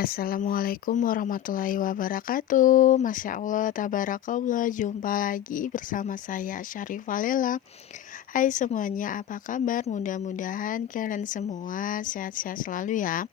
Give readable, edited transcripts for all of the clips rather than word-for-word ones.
Assalamualaikum warahmatullahi wabarakatuh. Masya Allah, tabarakallah. Jumpa lagi bersama saya Syarifah Lela. Hai semuanya, apa kabar? Mudah-mudahan kalian semua sehat-sehat selalu ya.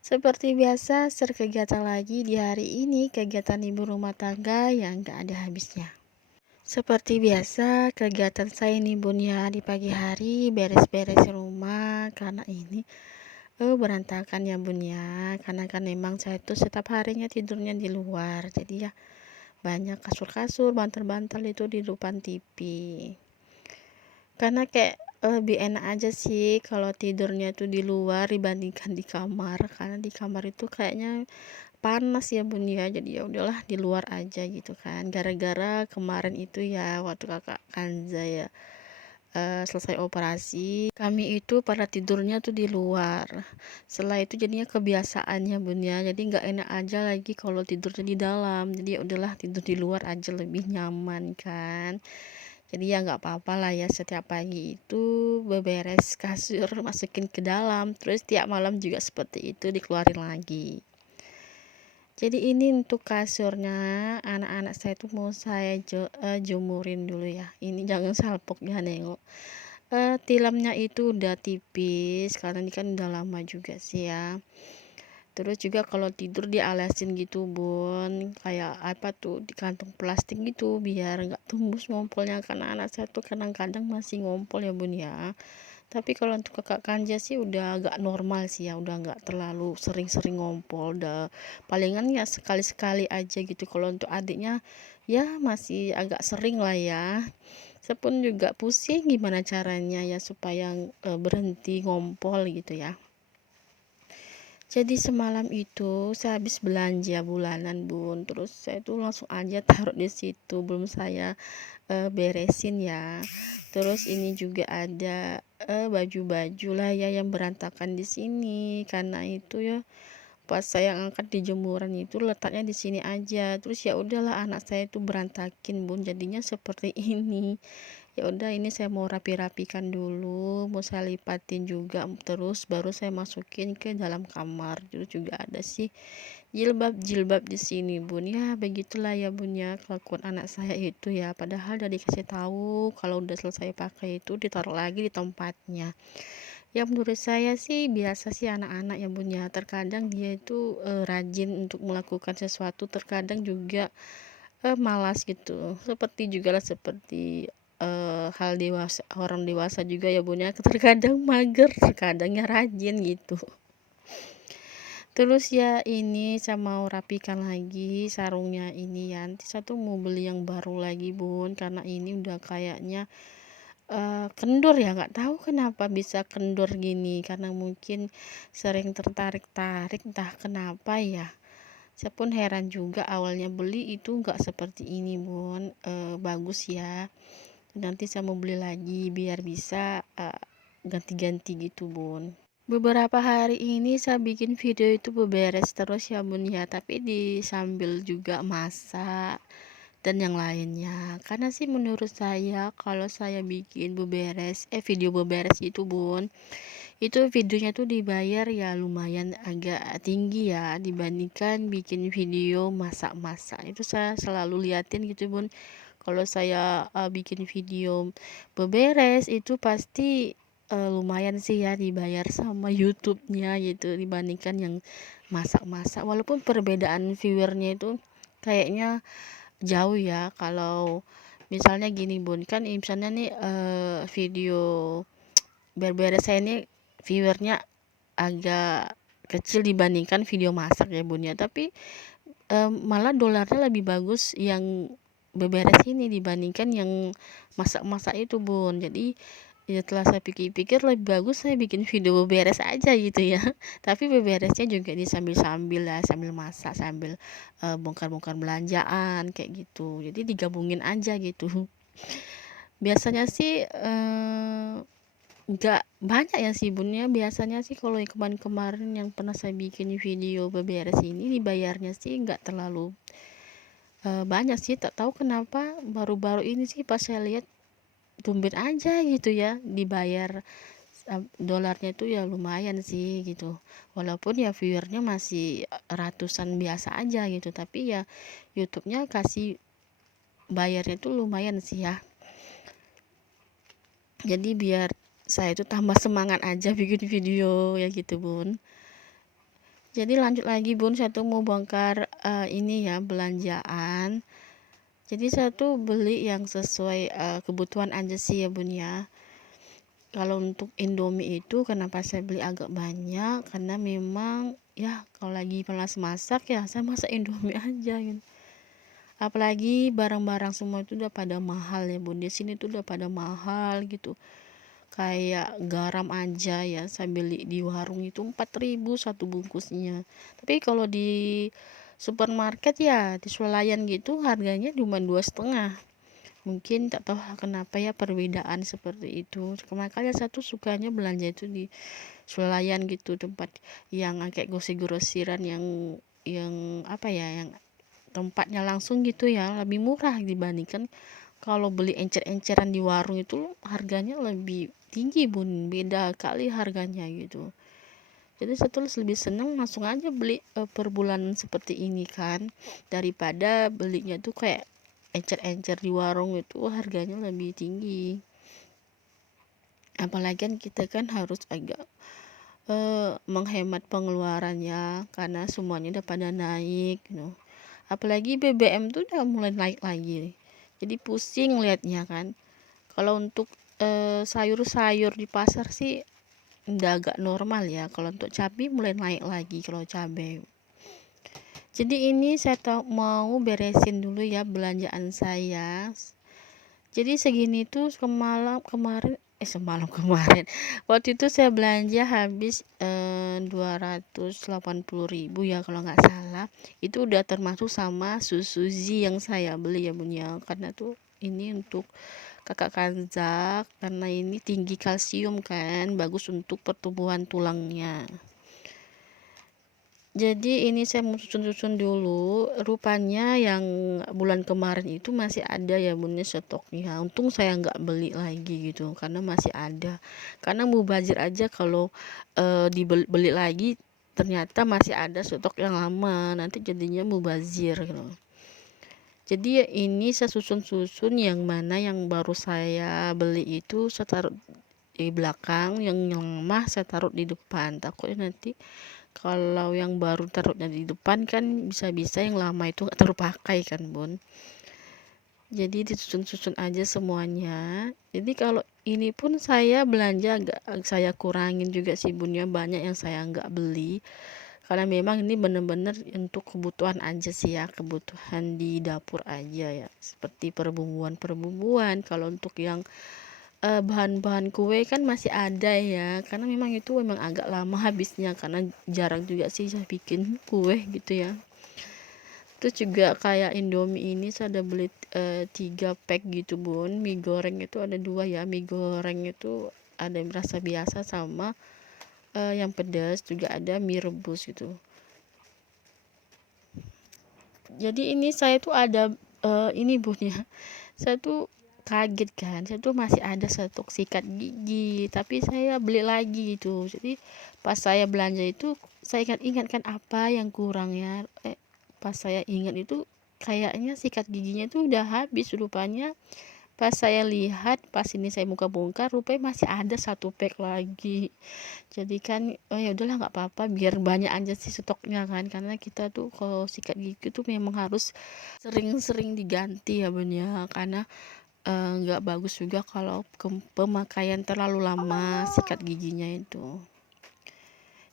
Seperti biasa, kegiatan lagi di hari ini, kegiatan ibu rumah tangga yang gak ada habisnya. Seperti biasa, kegiatan saya ini bun ya di pagi hari beres-beres rumah karena ini berantakan ya bun ya, karena kan memang saya tuh setiap harinya tidurnya di luar, jadi ya banyak kasur-kasur, bantal-bantal itu di depan TV. Karena kayak lebih enak aja sih kalau tidurnya tuh di luar dibandingkan di kamar, karena di kamar itu kayaknya panas ya bun ya, jadi ya udahlah di luar aja gitu kan. Gara-gara kemarin itu ya waktu kakak Kanza ya selesai operasi, kami itu pada tidurnya tuh di luar. Setelah itu jadinya kebiasaannya bun ya, jadi nggak enak aja lagi kalau tidurnya di dalam. Jadi ya udahlah tidur di luar aja lebih nyaman kan. Jadi ya nggak apa-apa lah ya, setiap pagi itu beberes kasur masukin ke dalam, terus tiap malam juga seperti itu dikeluarin lagi. Jadi ini untuk kasurnya anak-anak saya tuh mau saya jemurin dulu ya. Ini jangan salpok ya nengok. Tilamnya itu udah tipis karena ini kan udah lama juga sih ya. Terus juga kalau tidur dialasin gitu bun, kayak apa tuh di kantong plastik gitu biar nggak tembus ngompolnya, karena anak saya tuh kadang-kadang masih ngompol ya bun ya. Tapi kalau untuk kakak Kanja sih udah agak normal sih ya, udah nggak terlalu sering-sering ngompol, udah palingan ya sekali-sekali aja gitu. Kalau untuk adiknya ya masih agak sering lah ya. Saya pun juga pusing gimana caranya ya supaya berhenti ngompol gitu ya. Jadi semalam itu saya habis belanja bulanan bun, terus saya tuh langsung aja taruh di situ, belum saya beresin ya. Terus ini juga ada baju-baju lah ya yang berantakan di sini, karena itu ya pas saya angkat di jemuran itu letaknya di sini aja, terus ya udahlah anak saya itu berantakin bun, jadinya seperti ini. Ya udah ini saya mau rapi-rapikan dulu, mau saya lipatin juga, terus baru saya masukin ke dalam kamar. Terus juga ada sih jilbab-jilbab di sini bun, ya begitulah ya bun ya kelakuan anak saya itu ya, padahal udah dikasih tahu kalau udah selesai pakai itu ditaruh lagi di tempatnya. Ya menurut saya sih biasa sih anak-anak ya bun ya, terkadang dia itu rajin untuk melakukan sesuatu, terkadang juga malas gitu, seperti juga lah seperti hal dewasa, orang dewasa juga ya bun ya, terkadang mager terkadangnya rajin gitu. Terus ya ini saya mau rapikan lagi sarungnya ini ya, nanti saya tuh mau beli yang baru lagi bun, karena ini udah kayaknya kendur ya, nggak tahu kenapa bisa kendur gini, karena mungkin sering tertarik-tarik entah kenapa ya. Saya pun heran juga, awalnya beli itu nggak seperti ini bun. Bagus ya, nanti saya mau beli lagi biar bisa ganti-ganti gitu bun. Beberapa hari ini saya bikin video itu beberes terus ya bun ya, tapi di sambil juga masak dan yang lainnya, karena sih menurut saya kalau saya bikin beberes video beberes itu bun, itu videonya tuh dibayar ya lumayan agak tinggi ya dibandingkan bikin video masak-masak. Itu saya selalu liatin gitu bun, kalau saya bikin video beberes itu pasti lumayan sih ya dibayar sama YouTube-nya gitu dibandingkan yang masak-masak, walaupun perbedaan viewernya itu kayaknya jauh ya. Kalau misalnya gini bun, kan misalnya nih video beberes saya ini viewernya agak kecil dibandingkan video masak ya bun ya, tapi malah dolarnya lebih bagus yang beberes ini dibandingkan yang masak-masak itu bun. Jadi ya setelah saya pikir-pikir lebih bagus saya bikin video beberes aja gitu ya. Tapi beberesnya juga di sambil-sambil lah, sambil masak, sambil bongkar-bongkar belanjaan kayak gitu, jadi digabungin aja gitu. Biasanya sih nggak banyak ya sih bun ya, biasanya sih kalau yang kemarin-kemarin yang pernah saya bikin video beberes ini dibayarnya sih nggak terlalu banyak sih, tak tahu kenapa baru-baru ini sih pas saya lihat tumben aja gitu ya dibayar dolarnya itu ya lumayan sih gitu, walaupun ya viewernya masih ratusan biasa aja gitu, tapi ya YouTube-nya kasih bayarnya itu lumayan sih ya. Jadi biar saya itu tambah semangat aja bikin video ya gitu bun. Jadi lanjut lagi bun, saya tuh mau bongkar ini ya, belanjaan. Jadi saya tuh beli yang sesuai kebutuhan aja sih ya bun ya. Kalau untuk Indomie itu kenapa saya beli agak banyak, karena memang ya kalau lagi malas masak ya saya masak Indomie aja gitu. Apalagi barang-barang semua itu udah pada mahal ya bun, di sini tuh udah pada mahal gitu. Kayak garam aja ya saya beli di warung itu 4.000 satu bungkusnya, tapi kalau di supermarket ya di swalayan gitu harganya cuma 2,5. Mungkin tak tahu kenapa ya perbedaan seperti itu. Makanya saya tuh sukanya belanja itu di swalayan gitu, tempat yang kayak grosiran yang apa ya, yang tempatnya langsung gitu ya, lebih murah dibandingkan kalau beli encer-enceran di warung itu harganya lebih tinggi bun, beda kali harganya gitu. Jadi saya tuh lebih seneng langsung aja beli per bulan seperti ini kan, daripada belinya tuh kayak encer-encer di warung itu harganya lebih tinggi. Apalagi kan kita kan harus agak menghemat pengeluarannya karena semuanya udah pada naik gitu. Apalagi BBM tuh udah mulai naik lagi, jadi pusing liatnya kan. Kalau untuk sayur-sayur di pasar sih udah agak normal ya. Kalau untuk cabai mulai naik lagi kalau cabai. Jadi ini saya mau beresin dulu ya belanjaan saya. Jadi segini tuh kemarin waktu itu saya belanja habis 280.000 ya kalau nggak salah. Itu udah termasuk sama susu Zee yang saya beli ya bun ya, karena tuh ini untuk kakak Kanza, karena ini tinggi kalsium kan, bagus untuk pertumbuhan tulangnya. Jadi ini saya mau susun-susun dulu, rupanya yang bulan kemarin itu masih ada ya bunda stoknya. Untung saya nggak beli lagi gitu karena masih ada, karena mubazir aja kalau dibeli lagi ternyata masih ada stok yang lama, nanti jadinya mubazir gitu. Jadi ya ini saya susun-susun yang mana yang baru saya beli itu saya taruh di belakang, yang lemah saya taruh di depan, takutnya nanti kalau yang baru taruhnya di depan kan bisa-bisa yang lama itu nggak terpakai kan bun. Jadi disusun-susun aja semuanya. Jadi kalau ini pun saya belanja agak saya kurangin juga sih bun ya, banyak yang saya nggak beli karena memang ini bener-bener untuk kebutuhan aja sih ya, kebutuhan di dapur aja ya, seperti perbumbuan. Kalau untuk yang bahan-bahan kue kan masih ada ya, karena memang itu memang agak lama habisnya karena jarang juga sih saya bikin kue gitu ya. Terus juga kayak Indomie ini saya ada beli 3 pack gitu bun. Mie goreng itu ada 2 ya, mie goreng itu ada yang rasa biasa sama yang pedas, juga ada mie rebus gitu. Jadi ini saya tuh ada ini bun ya, saya tuh kaget kan, saya tuh masih ada stok sikat gigi tapi saya beli lagi gitu. Jadi pas saya belanja itu saya ingat-ingat kan apa yang kurangnya, pas saya ingat itu kayaknya sikat giginya itu udah habis rupanya. Pas saya lihat, pas ini saya buka bongkar, rupanya masih ada 1 pack lagi. Jadi kan oh ya udahlah nggak apa-apa, biar banyak aja sih stoknya kan, karena kita tuh kalau sikat gigi tuh memang harus sering-sering diganti ya bun ya, karena nggak bagus juga kalau pemakaian terlalu lama sikat giginya itu.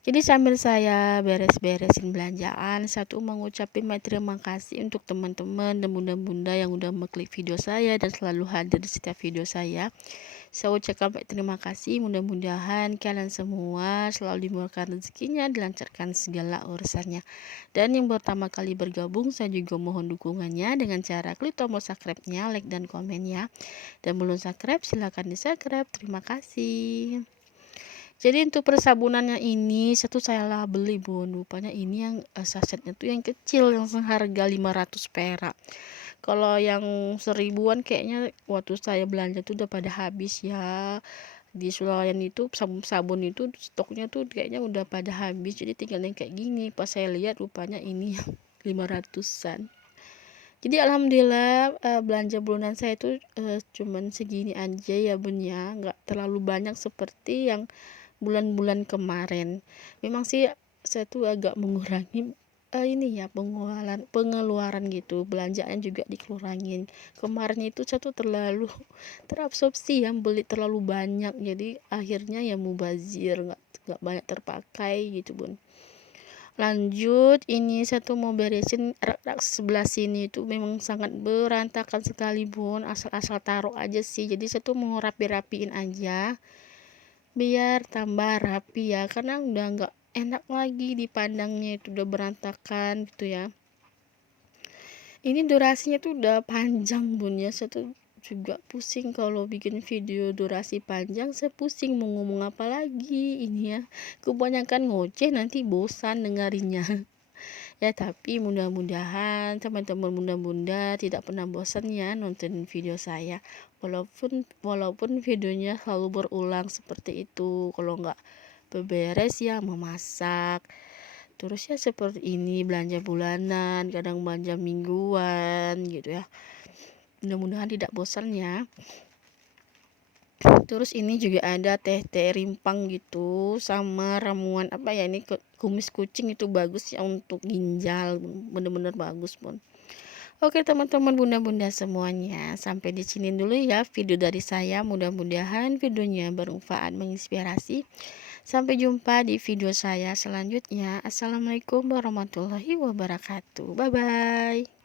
Jadi sambil saya beres-beresin belanjaan, satu mengucapin terima kasih untuk teman-teman dan bunda-bunda yang udah mengklik video saya dan selalu hadir di setiap video saya. Saya ucapkan terima kasih, mudah-mudahan kalian semua selalu dimurahkan rezekinya, dilancarkan segala urusannya. Dan yang pertama kali bergabung, saya juga mohon dukungannya dengan cara klik tombol subscribe-nya, like dan komennya. Dan belum subscribe, silahkan di-subscribe. Terima kasih. Jadi untuk persabunannya ini satu saya lah beli bun, rupanya ini yang sasetnya tuh yang kecil yang seharga 500 perak. Kalau yang 1000-an kayaknya waktu saya belanja tuh udah pada habis ya. Di Sulawesi itu sabun-sabun itu stoknya tuh kayaknya udah pada habis, jadi tinggal yang kayak gini. Pas saya lihat rupanya ini yang 500-an. Jadi alhamdulillah belanja bulanan saya itu cuman segini aja ya bun ya, nggak terlalu banyak seperti yang bulan-bulan kemarin. Memang sih saya tuh agak mengurangi ini ya pengeluaran gitu, belanjaan juga dikurangin. Kemarin itu saya tuh terlalu terabsorpsi ya beli terlalu banyak, jadi akhirnya ya mubazir, nggak banyak terpakai gitu bun. Lanjut, ini satu mau beresin rak-rak sebelah sini itu memang sangat berantakan sekali bun, asal-asal taruh aja sih. Jadi saya tuh mau rapi-rapiin aja biar tambah rapi ya, karena udah nggak enak lagi dipandangnya, itu udah berantakan gitu ya. Ini durasinya tuh udah panjang bun ya, saya tuh juga pusing kalau bikin video durasi panjang, saya pusing mau ngomong apa lagi ini ya, kebanyakan ngoceh nanti bosan dengarinya. Ya tapi mudah-mudahan teman-teman bunda-bunda tidak pernah bosan ya nonton video saya, walaupun videonya selalu berulang seperti itu. Kalau nggak beberes ya memasak, terus ya seperti ini belanja bulanan, kadang belanja mingguan gitu ya. Mudah-mudahan tidak bosan ya. Terus ini juga ada teh rimpang gitu sama ramuan apa ya, ini kumis kucing, itu bagus ya untuk ginjal, bener-bener bagus pun. Oke teman-teman bunda-bunda semuanya, sampai di sini dulu ya video dari saya, mudah-mudahan videonya bermanfaat, menginspirasi. Sampai jumpa di video saya selanjutnya. Assalamualaikum warahmatullahi wabarakatuh. Bye bye.